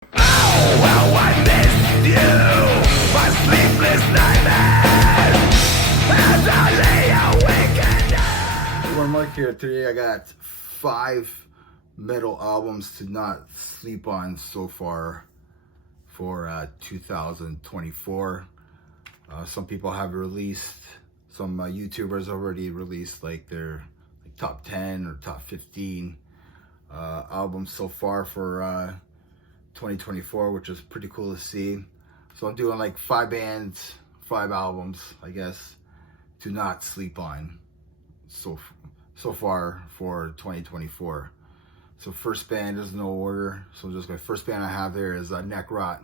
How I missed you, my sleepless nightmares, as I lay awake at night. One Mark here. Today I got 5 metal albums to not sleep on so far for 2024. Some people have released, some YouTubers already released like their top 10 or top 15 albums so far for 2024, which is pretty cool to see. So I'm doing like 5 bands, 5 albums, I guess, to not sleep on so far for 2024. So first band is no order. So just my first band I have here is Necrot,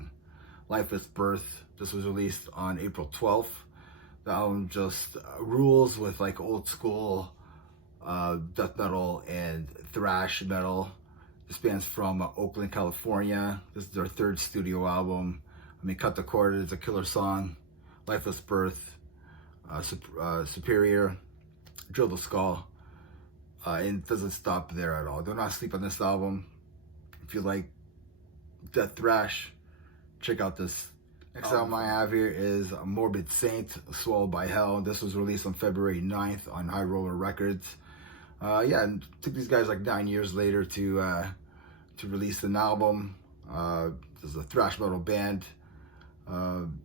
Lifeless Birth. This was released on April 12th. The album just rules with like old school death metal and thrash metal. This band's from Oakland, California. This is their 3rd studio album. I mean, Cut the Cord is a killer song. Lifeless Birth, Superior, Drill the Skull. And it doesn't stop there at all. Do not sleep on this album. If you like death thrash, check out this. Next album I have here is Morbid Saint, Swallowed by Hell. This was released on February 9th on High Roller Records. Yeah, it took these guys like 9 years later to release an album. This is a thrash metal band. And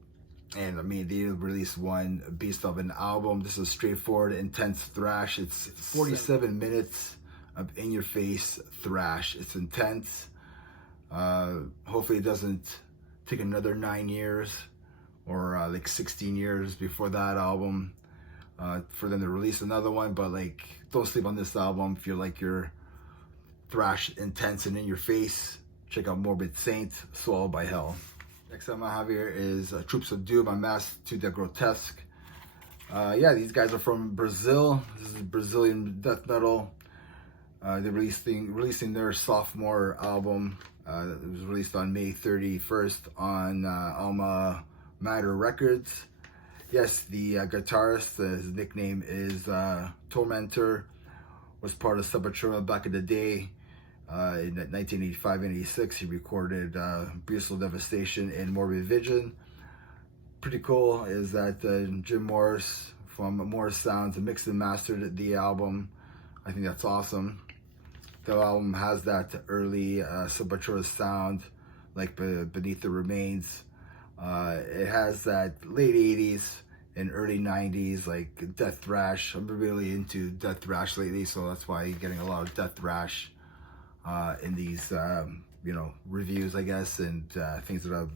I mean, they released one beast of an album. This is straightforward, intense thrash. It's 47 minutes of in-your-face thrash. It's intense. Hopefully it doesn't take another 9 years or like 16 years before that album for them to release another one. But like, don't sleep on this album if you like your thrash intense and in your face. Check out Morbid Saint, Swallowed by Hell. Next time I have here is Troops of Doom, Unmasked to the Grotesque. Yeah, these guys are from Brazil. This is Brazilian death metal. They're releasing their sophomore album. It was released on May 31st on Alma Mater Records. Yes, the guitarist, his nickname is Tormentor, was part of Sepultura back in the day. In 1985 and 86, he recorded Brutal Devastation and Morbid Vision. Pretty cool is that Jim Morris from Morris Sounds mixed and mastered the album. I think that's awesome. The album has that early Sepultura sound, like Beneath the Remains. It has that late 80s and early 90s, like death thrash. I'm really into death thrash lately, so that's why you're getting a lot of death thrash in these, you know, reviews, I guess, and things that I'm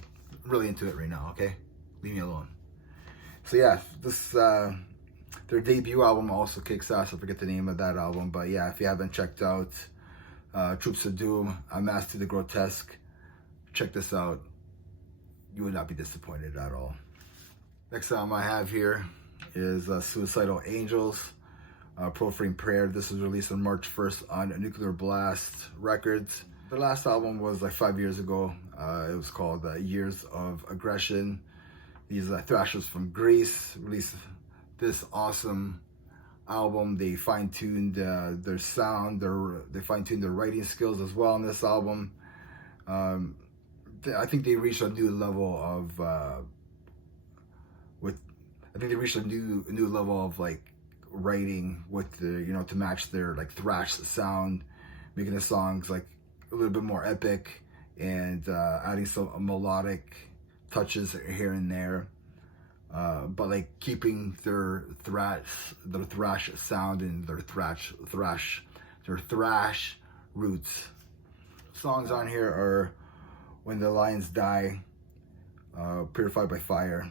really into it right now, okay? Leave me alone. So yeah, this, their debut album also kicks ass. I forget the name of that album, but yeah, if you haven't checked out Troops of Doom, Unmasked to the Grotesque, check this out. You would not be disappointed at all. Next album I have here is Suicidal Angels, Profane Prayer. This was released on March 1st on Nuclear Blast Records. The last album was like 5 years ago. It was called Years of Aggression. These thrashers from Greece released this awesome album. They fine-tuned their sound, they fine-tuned their writing skills as well on this album. I think they reached a new level of new level of like writing with the, you know, to match their like thrash sound, making the songs like a little bit more epic and adding some melodic touches here and there, but like keeping their thrash sound and their thrash roots. Songs on here are When the Lions Die, Purified by Fire,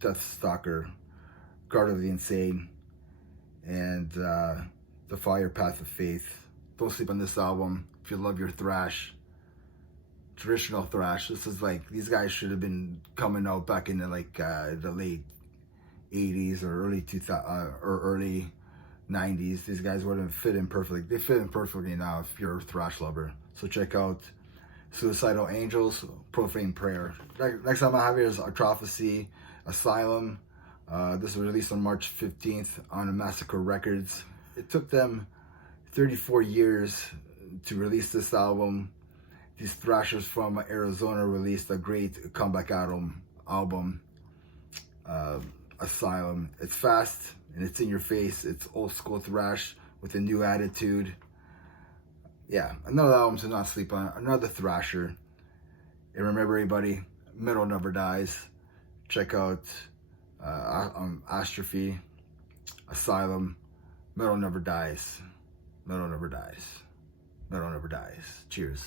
Death Stalker, Guard of the Insane, and The Fire Path of Faith. Don't sleep on this album if you love your thrash, traditional thrash. This is like, these guys should have been coming out back in the like the late 80s or early 2000 or early 90s. These guys wouldn't fit in perfectly. They fit in perfectly now if you're a thrash lover. So check out Suicidal Angels, Profane Prayer. Next time I have here is Atrophy, Asylum. This was released on March 15th on Massacre Records. It took them 34 years to release this album. These thrashers from Arizona released a great comeback album, Asylum. It's fast and it's in your face. It's old school thrash with a new attitude. Yeah, another album to not sleep on. Another thrasher. And remember, everybody, metal never dies. Check out Astrophy, Asylum. Metal never dies. Metal never dies. Metal never dies. Cheers.